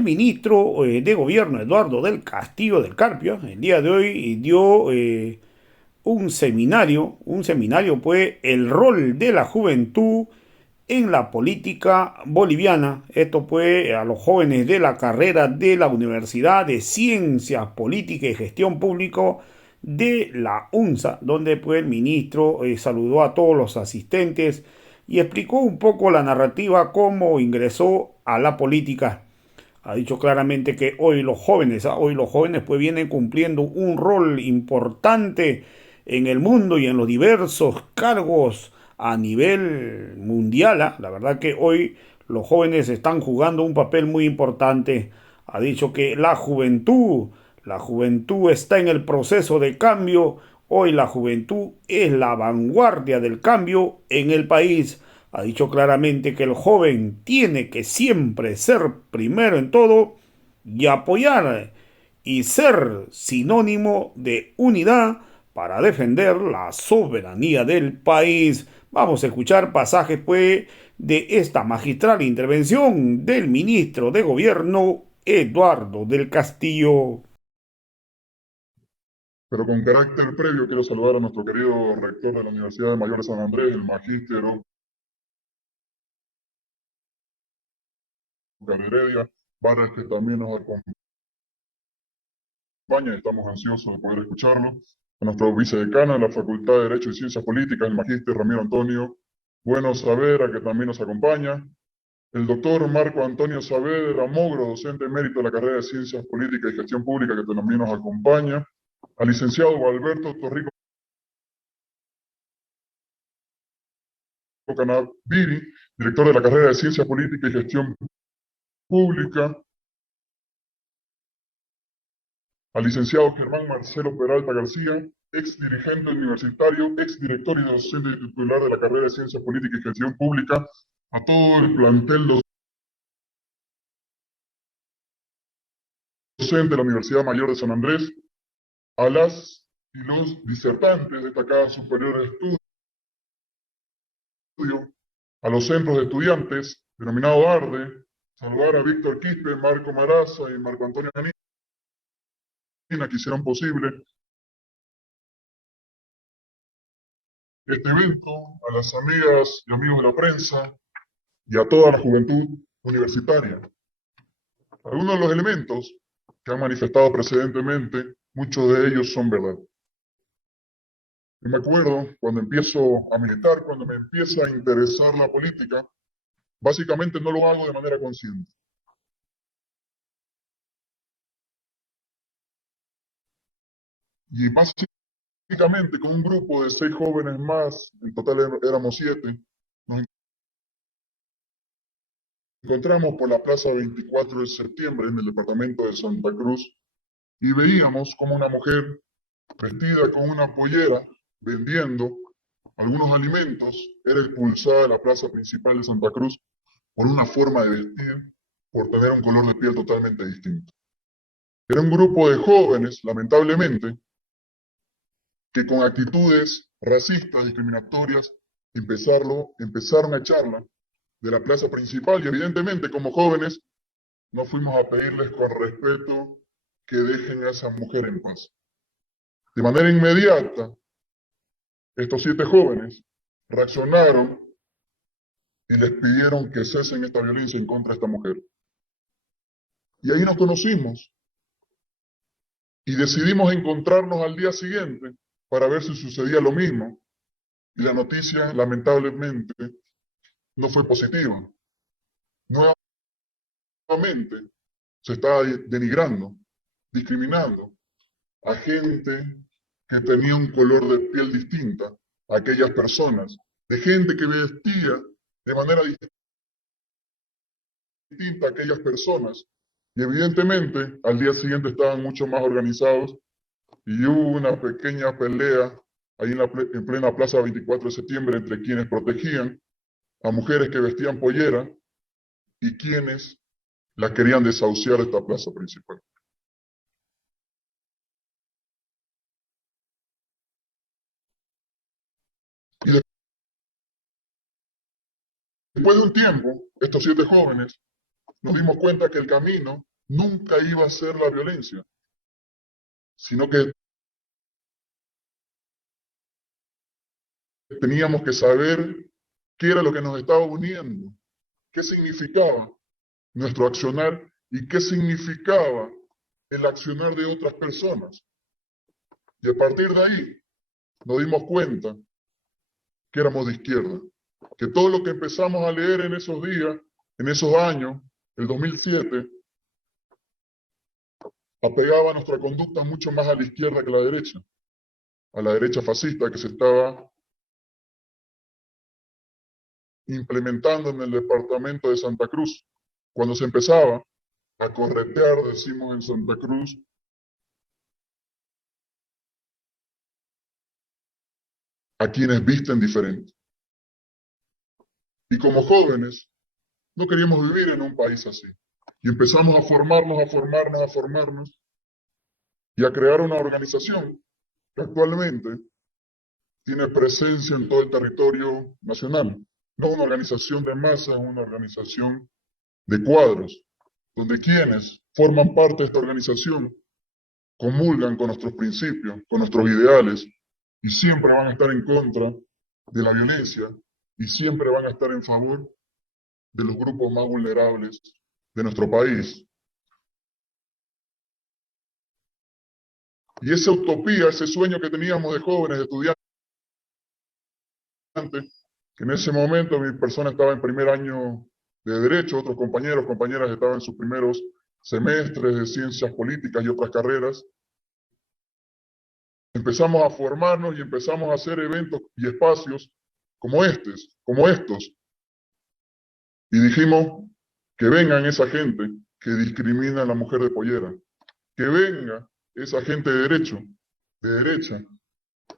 el ministro de Gobierno, Eduardo del Castillo del Carpio, el día de hoy dio un seminario pues, el rol de la juventud en la política boliviana. Esto pues a los jóvenes de la carrera de la Universidad de Ciencias Políticas y Gestión Pública de la UNSA, donde pues el ministro saludó a todos los asistentes y explicó un poco la narrativa, cómo ingresó a la política. Ha dicho claramente que hoy los jóvenes pues vienen cumpliendo un rol importante en el mundo y en los diversos cargos a nivel mundial. ¿Ah? La verdad que hoy los jóvenes están jugando un papel muy importante. Ha dicho que la juventud está en el proceso de cambio. Hoy la juventud es la vanguardia del cambio en el país. Ha dicho claramente que el joven tiene que siempre ser primero en todo y apoyar y ser sinónimo de unidad para defender la soberanía del país. Vamos a escuchar pasajes pues de esta magistral intervención del ministro de Gobierno Eduardo del Castillo. Pero con carácter previo quiero saludar a nuestro querido rector de la Universidad Mayor de San Andrés, el magíster Oscar Heredia Vargas, que también nos acompaña y estamos ansiosos de poder escucharlo. A nuestro vicedecano de la Facultad de Derecho y Ciencias Políticas, el magíster Ramiro Antonio Bueno Saavedra, que también nos acompaña. El doctor Marco Antonio Saavedra Mogro, docente emérito de la carrera de Ciencias Políticas y Gestión Pública, que también nos acompaña. Al licenciado Gualberto Torrico Canaviri, director de la carrera de Ciencias Políticas y Gestión Pública, al licenciado Germán Marcelo Peralta García, ex dirigente universitario, ex director y docente titular de la carrera de Ciencias Políticas y Gestión Pública, a todo el plantel docente de la Universidad Mayor de San Andrés, a las y los disertantes de esta casa superior de estudio, a los centros de estudiantes, denominado ARDE, saludar a Víctor Quispe, Marco Maraza y Marco Antonio Anina, que hicieron posible este evento, a las amigas y amigos de la prensa y a toda la juventud universitaria. Algunos de los elementos que han manifestado precedentemente, muchos de ellos son verdad. Yo me acuerdo cuando empiezo a militar, cuando me empieza a interesar la política, básicamente no lo hago de manera consciente. Y básicamente con un grupo de 6 jóvenes más, en total éramos 7, nos encontramos por la Plaza 24 de Septiembre en el departamento de Santa Cruz y veíamos como una mujer vestida con una pollera vendiendo algunos alimentos era expulsada de la plaza principal de Santa Cruz por una forma de vestir, por tener un color de piel totalmente distinto. Era un grupo de jóvenes, lamentablemente, que con actitudes racistas, discriminatorias, empezaron a echarla de la plaza principal y evidentemente como jóvenes no fuimos a pedirles con respeto que dejen a esa mujer en paz. De manera inmediata, estos 7 jóvenes reaccionaron y les pidieron que cesen esta violencia en contra de esta mujer. Y ahí nos conocimos y decidimos encontrarnos al día siguiente para ver si sucedía lo mismo. Y la noticia, lamentablemente, no fue positiva. Nuevamente se estaba denigrando, discriminando a gente que tenía un color de piel distinta a aquellas personas, de gente que vestía de manera distinta a aquellas personas. Y evidentemente al día siguiente estaban mucho más organizados y hubo una pequeña pelea ahí en plena Plaza 24 de Septiembre entre quienes protegían a mujeres que vestían pollera y quienes las querían desahuciar de esta plaza principal. Y después de un tiempo, estos 7 jóvenes nos dimos cuenta que el camino nunca iba a ser la violencia, sino que teníamos que saber qué era lo que nos estaba uniendo, qué significaba nuestro accionar y qué significaba el accionar de otras personas. Y a partir de ahí nos dimos cuenta que éramos de izquierda, que todo lo que empezamos a leer en esos días, en esos años, el 2007, apegaba nuestra conducta mucho más a la izquierda que a la derecha fascista que se estaba implementando en el departamento de Santa Cruz. Cuando se empezaba a corretear, decimos en Santa Cruz, a quienes visten diferente. Y como jóvenes, no queríamos vivir en un país así. Y empezamos a formarnos y a crear una organización que actualmente tiene presencia en todo el territorio nacional. No una organización de masa, una organización de cuadros, donde quienes forman parte de esta organización comulgan con nuestros principios, con nuestros ideales, y siempre van a estar en contra de la violencia y siempre van a estar en favor de los grupos más vulnerables de nuestro país. Y esa utopía, ese sueño que teníamos de jóvenes, de estudiantes, que en ese momento mi persona estaba en primer año de Derecho, otros compañeros, compañeras estaban en sus primeros semestres de Ciencias Políticas y otras carreras, empezamos a formarnos y empezamos a hacer eventos y espacios como estos. Y dijimos que vengan esa gente que discrimina a la mujer de pollera, que venga esa gente de derecho, de derecha,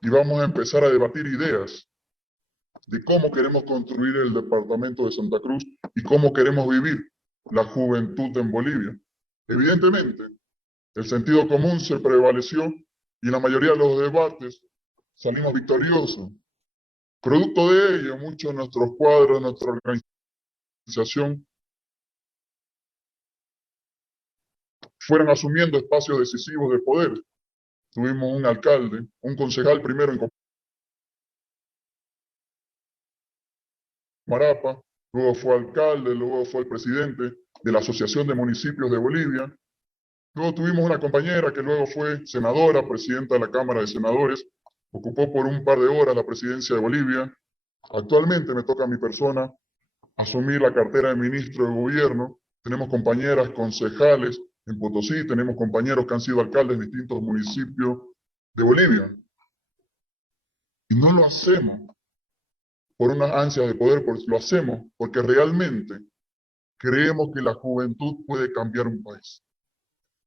y vamos a empezar a debatir ideas de cómo queremos construir el departamento de Santa Cruz y cómo queremos vivir la juventud en Bolivia. Evidentemente, el sentido común se prevaleció y en la mayoría de los debates salimos victoriosos. Producto de ello, muchos de nuestros cuadros, de nuestra organización, fueron asumiendo espacios decisivos de poder. Tuvimos un alcalde, un concejal primero en Comarapa, luego fue alcalde, luego fue el presidente de la Asociación de Municipios de Bolivia. Luego tuvimos una compañera que luego fue senadora, presidenta de la Cámara de Senadores, ocupó por un par de horas la presidencia de Bolivia. Actualmente me toca a mi persona asumir la cartera de ministro de gobierno. Tenemos compañeras concejales en Potosí, tenemos compañeros que han sido alcaldes en distintos municipios de Bolivia. Y no lo hacemos por unas ansias de poder, lo hacemos porque realmente creemos que la juventud puede cambiar un país,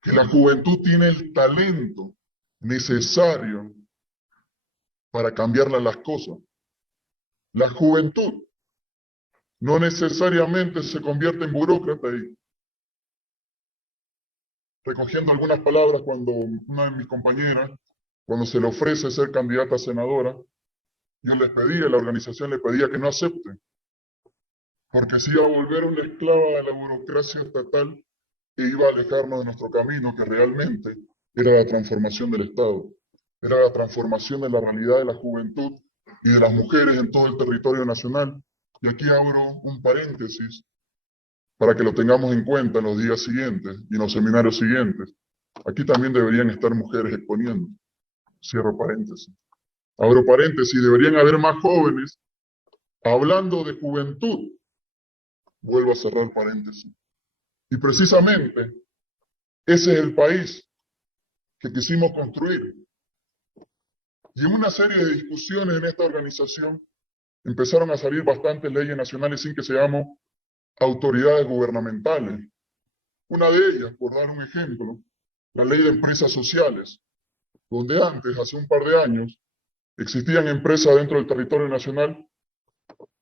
que la juventud tiene el talento necesario para cambiarle las cosas. La juventud no necesariamente se convierte en burócrata y recogiendo algunas palabras cuando una de mis compañeras, cuando se le ofrece ser candidata a senadora, yo les pedía, la organización le pedía que no acepte, porque se iba a volver una esclava de la burocracia estatal e iba a alejarnos de nuestro camino, que realmente era la transformación del Estado, era la transformación de la realidad de la juventud y de las mujeres en todo el territorio nacional. Y aquí abro un paréntesis para que lo tengamos en cuenta en los días siguientes y en los seminarios siguientes. Aquí también deberían estar mujeres exponiendo. Cierro paréntesis. Abro paréntesis, deberían haber más jóvenes hablando de juventud. Vuelvo a cerrar paréntesis. Y precisamente ese es el país que quisimos construir. Y en una serie de discusiones en esta organización empezaron a salir bastantes leyes nacionales sin que seamos autoridades gubernamentales. Una de ellas, por dar un ejemplo, la ley de empresas sociales, donde antes, hace un par de años, existían empresas dentro del territorio nacional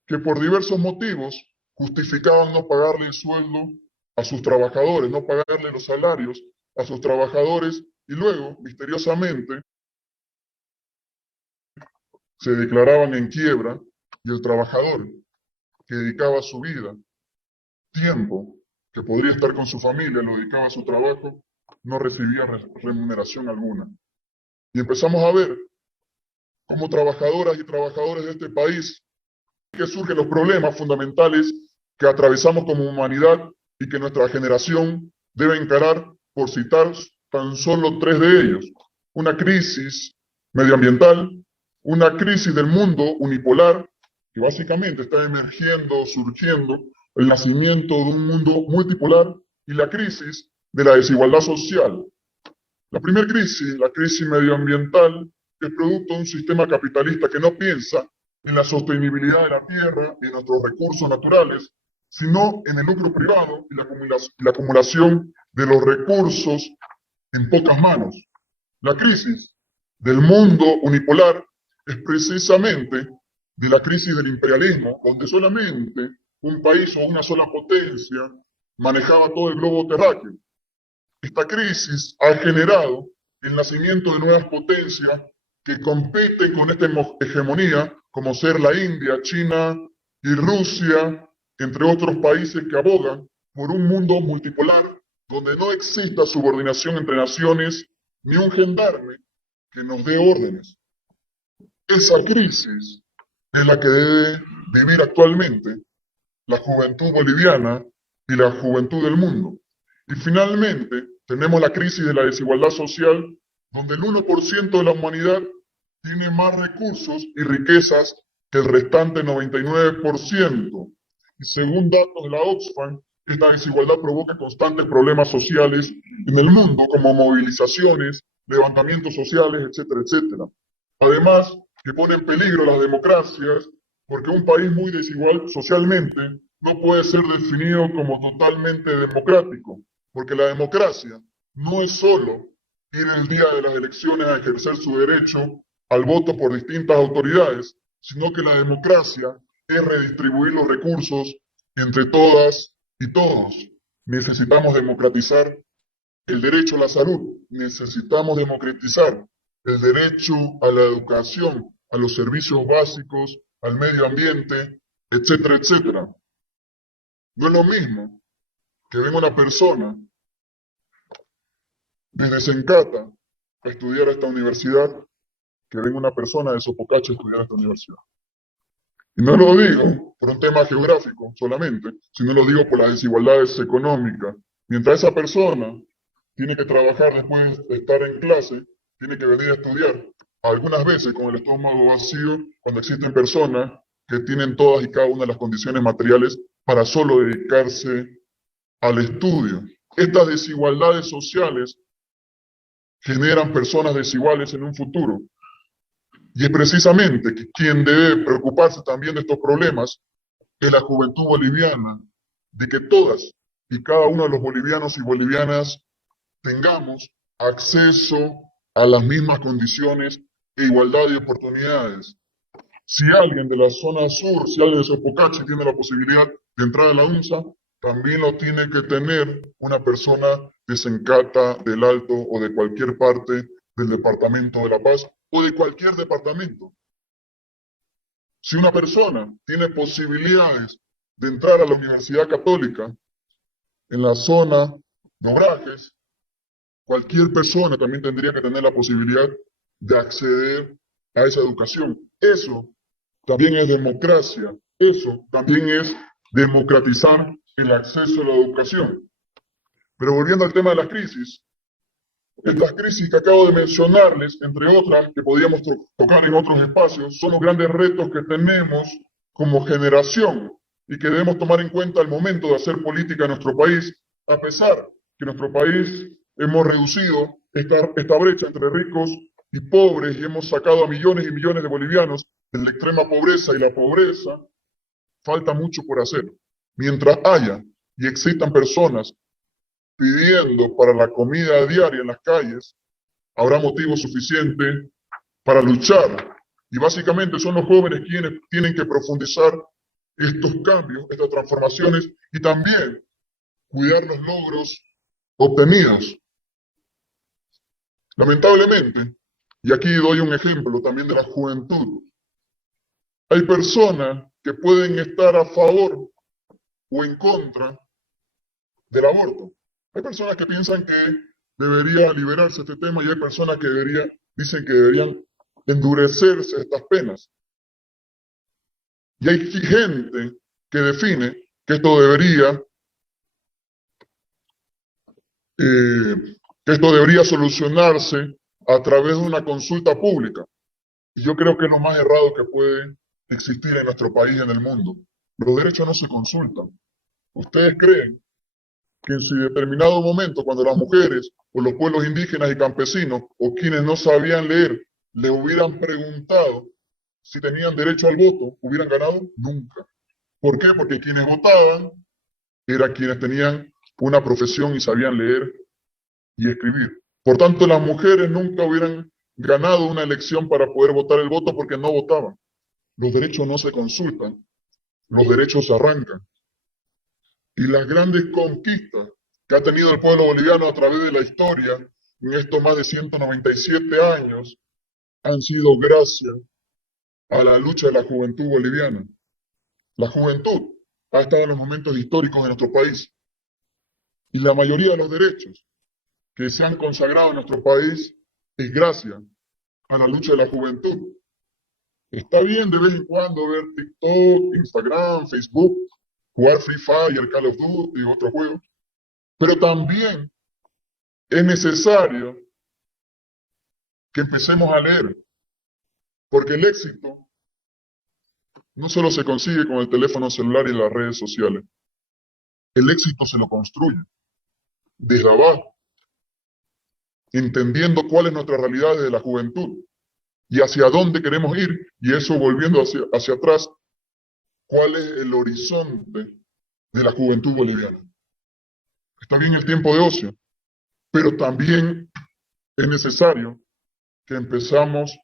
que por diversos motivos justificaban no pagarle el sueldo a sus trabajadores, no pagarle los salarios a sus trabajadores y luego, misteriosamente, se declaraban en quiebra y el trabajador que dedicaba su vida, tiempo que podría estar con su familia, lo dedicaba a su trabajo, no recibía remuneración alguna. Y empezamos a ver cómo trabajadoras y trabajadores de este país, que surgen los problemas fundamentales que atravesamos como humanidad y que nuestra generación debe encarar, por citar tan solo tres de ellos. Una crisis medioambiental, una crisis del mundo unipolar, que básicamente está emergiendo, surgiendo, el nacimiento de un mundo multipolar, y la crisis de la desigualdad social. La primera crisis, la crisis medioambiental, es producto de un sistema capitalista que no piensa en la sostenibilidad de la tierra y de nuestros recursos naturales, sino en el lucro privado y la acumulación de los recursos en pocas manos. La crisis del mundo unipolar es precisamente de la crisis del imperialismo, donde solamente un país o una sola potencia manejaba todo el globo terráqueo. Esta crisis ha generado el nacimiento de nuevas potencias que compiten con esta hegemonía, como ser la India, China y Rusia, entre otros países que abogan por un mundo multipolar donde no exista subordinación entre naciones ni un gendarme que nos dé órdenes. Esa crisis es la que debe vivir actualmente la juventud boliviana y la juventud del mundo. Y finalmente, tenemos la crisis de la desigualdad social, donde el 1% de la humanidad tiene más recursos y riquezas que el restante 99%. Y según datos de la Oxfam, esta desigualdad provoca constantes problemas sociales en el mundo, como movilizaciones, levantamientos sociales, etcétera, etcétera. Además, que pone en peligro las democracias, porque un país muy desigual socialmente no puede ser definido como totalmente democrático, porque la democracia no es solo ir el día de las elecciones a ejercer su derecho al voto por distintas autoridades, sino que la democracia es redistribuir los recursos entre todas y todos. Necesitamos democratizar el derecho a la salud, necesitamos democratizar el derecho a la educación, a los servicios básicos, al medio ambiente, etcétera, etcétera. No es lo mismo que venga una persona desde Sencata a estudiar a esta universidad, que venga una persona de Sopocache a estudiar a esta universidad. Y no lo digo por un tema geográfico solamente, sino lo digo por las desigualdades económicas. Mientras esa persona tiene que trabajar después de estar en clase, tiene que venir a estudiar, algunas veces con el estómago vacío, cuando existen personas que tienen todas y cada una de las condiciones materiales para solo dedicarse al estudio. Estas desigualdades sociales generan personas desiguales en un futuro. Y es precisamente que quien debe preocuparse también de estos problemas es la juventud boliviana, de que todas y cada uno de los bolivianos y bolivianas tengamos acceso a las mismas condiciones e igualdad de oportunidades. Si alguien de la zona sur, si alguien de Sopocache tiene la posibilidad de entrar a la UNSA, también lo tiene que tener una persona de Sencata, del Alto o de cualquier parte del Departamento de La Paz o de cualquier departamento. Si una persona tiene posibilidades de entrar a la Universidad Católica en la zona de Obrajes, cualquier persona también tendría que tener la posibilidad de acceder a esa educación. Eso también es democracia. Eso también es democratizar el acceso a la educación. Pero volviendo al tema de las crisis, estas crisis que acabo de mencionarles, entre otras que podríamos tocar en otros espacios, son los grandes retos que tenemos como generación y que debemos tomar en cuenta al momento de hacer política en nuestro país, a pesar que en nuestro país hemos reducido esta brecha entre ricos y pobres y hemos sacado a millones y millones de bolivianos de la extrema pobreza y la pobreza, falta mucho por hacer. Mientras haya y existan personas pidiendo para la comida diaria en las calles, habrá motivo suficiente para luchar. Y básicamente son los jóvenes quienes tienen que profundizar estos cambios, estas transformaciones y también cuidar los logros obtenidos. Lamentablemente, y aquí doy un ejemplo también de la juventud, hay personas que pueden estar a favor o en contra del aborto. Hay personas que piensan que debería liberarse este tema y hay personas que dicen que deberían endurecerse estas penas. Y hay gente que define que que esto debería solucionarse a través de una consulta pública. Y yo creo que es lo más errado que puede existir en nuestro país y en el mundo. Los derechos no se consultan. ¿Ustedes creen que en su determinado momento, cuando las mujeres o los pueblos indígenas y campesinos o quienes no sabían leer le hubieran preguntado si tenían derecho al voto, hubieran ganado? Nunca. ¿Por qué? Porque quienes votaban eran quienes tenían una profesión y sabían leer y escribir. Por tanto, las mujeres nunca hubieran ganado una elección para poder votar el voto porque no votaban. Los derechos no se consultan, los derechos se arrancan. Y las grandes conquistas que ha tenido el pueblo boliviano a través de la historia en estos más de 197 años han sido gracias a la lucha de la juventud boliviana. La juventud ha estado en los momentos históricos de nuestro país y la mayoría de los derechos que se han consagrado en nuestro país es gracias a la lucha de la juventud. Está bien de vez en cuando ver TikTok, Instagram, Facebook, jugar Free Fire, Call of Duty y otros juegos, pero también es necesario que empecemos a leer, porque el éxito no solo se consigue con el teléfono celular y las redes sociales, el éxito se lo construye desde abajo, entendiendo cuál es nuestra realidad desde la juventud y hacia dónde queremos ir, y eso volviendo hacia atrás, cuál es el horizonte de la juventud boliviana. Está bien el tiempo de ocio, pero también es necesario que empecemos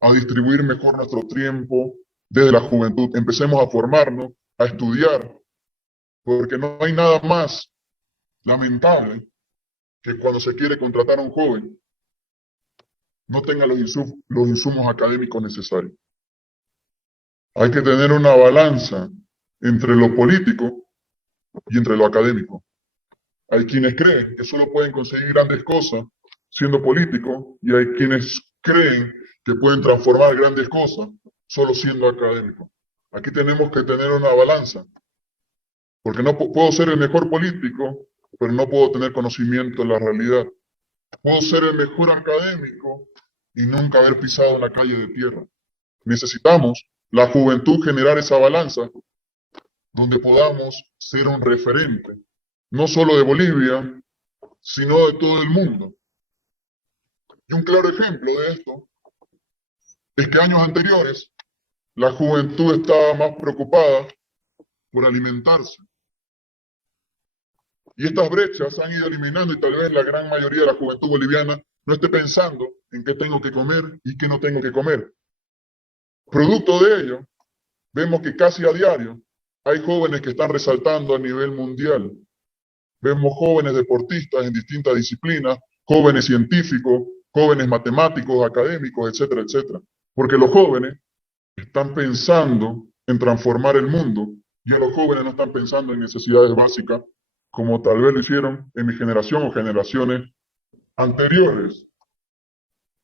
a distribuir mejor nuestro tiempo desde la juventud. Empecemos a formarnos, a estudiar, porque no hay nada más lamentable que cuando se quiere contratar a un joven no tenga los insumos académicos necesarios. Hay que tener una balanza entre lo político y entre lo académico. Hay quienes creen que solo pueden conseguir grandes cosas siendo políticos y hay quienes creen que pueden transformar grandes cosas solo siendo académicos. Aquí tenemos que tener una balanza, porque no puedo ser el mejor político, pero no puedo tener conocimiento de la realidad. Puedo ser el mejor académico y nunca haber pisado una calle de tierra. Necesitamos la juventud generar esa balanza donde podamos ser un referente, no solo de Bolivia, sino de todo el mundo. Y un claro ejemplo de esto es que años anteriores la juventud estaba más preocupada por alimentarse. Y estas brechas se han ido eliminando y tal vez la gran mayoría de la juventud boliviana no esté pensando en qué tengo que comer y qué no tengo que comer. Producto de ello, vemos que casi a diario hay jóvenes que están resaltando a nivel mundial. Vemos jóvenes deportistas en distintas disciplinas, jóvenes científicos, jóvenes matemáticos, académicos, etcétera, etcétera. Porque los jóvenes están pensando en transformar el mundo y a los jóvenes no están pensando en necesidades básicas como tal vez lo hicieron en mi generación o generaciones anteriores.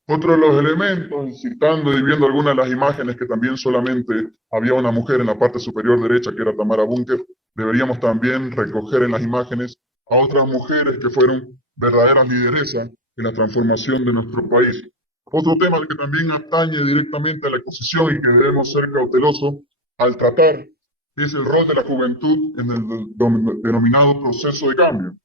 Otro de los elementos, citando y viendo algunas de las imágenes que también solamente había una mujer en la parte superior derecha, que era Tamara Bunker, deberíamos también recoger en las imágenes a otras mujeres que fueron verdaderas lideresas en la transformación de nuestro país. Otro tema que también atañe directamente a la exposición y que debemos ser cautelosos al tratar es el rol de la juventud en el denominado proceso de cambio.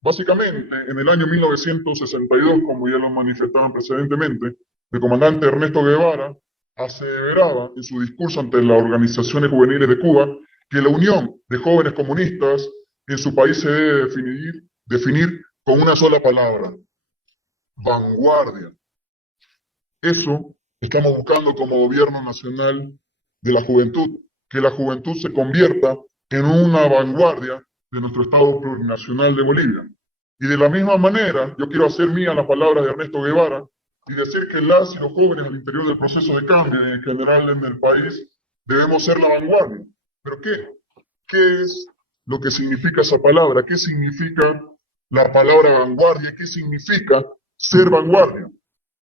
Básicamente, en el año 1962, como ya lo manifestaban precedentemente, el comandante Ernesto Guevara aseveraba en su discurso ante las organizaciones juveniles de Cuba que la unión de jóvenes comunistas en su país se debe definir con una sola palabra: vanguardia. Eso estamos buscando como gobierno nacional de la juventud, que la juventud se convierta en una vanguardia de nuestro Estado plurinacional de Bolivia. Y de la misma manera, yo quiero hacer mía las palabras de Ernesto Guevara y decir que las y los jóvenes al interior del proceso de cambio y en general en el país debemos ser la vanguardia. ¿Pero qué? ¿Qué es lo que significa esa palabra, qué significa la palabra vanguardia, qué significa ser vanguardia.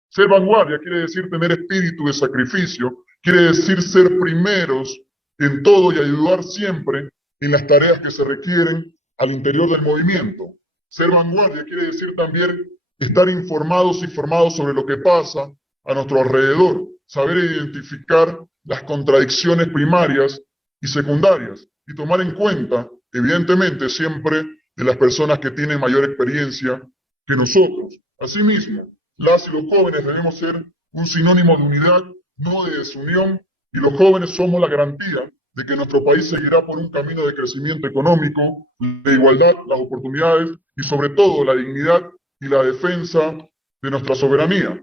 Ser vanguardia quiere decir tener espíritu de sacrificio, quiere decir ser primeros en todo y ayudar siempre en las tareas que se requieren al interior del movimiento. Ser vanguardia quiere decir también estar informados y formados sobre lo que pasa a nuestro alrededor, saber identificar las contradicciones primarias y secundarias y tomar en cuenta, evidentemente, siempre de las personas que tienen mayor experiencia que nosotros. Asimismo, las y los jóvenes debemos ser un sinónimo de unidad, no de desunión, y los jóvenes somos la garantía de que nuestro país seguirá por un camino de crecimiento económico, de igualdad, las oportunidades y sobre todo la dignidad y la defensa de nuestra soberanía.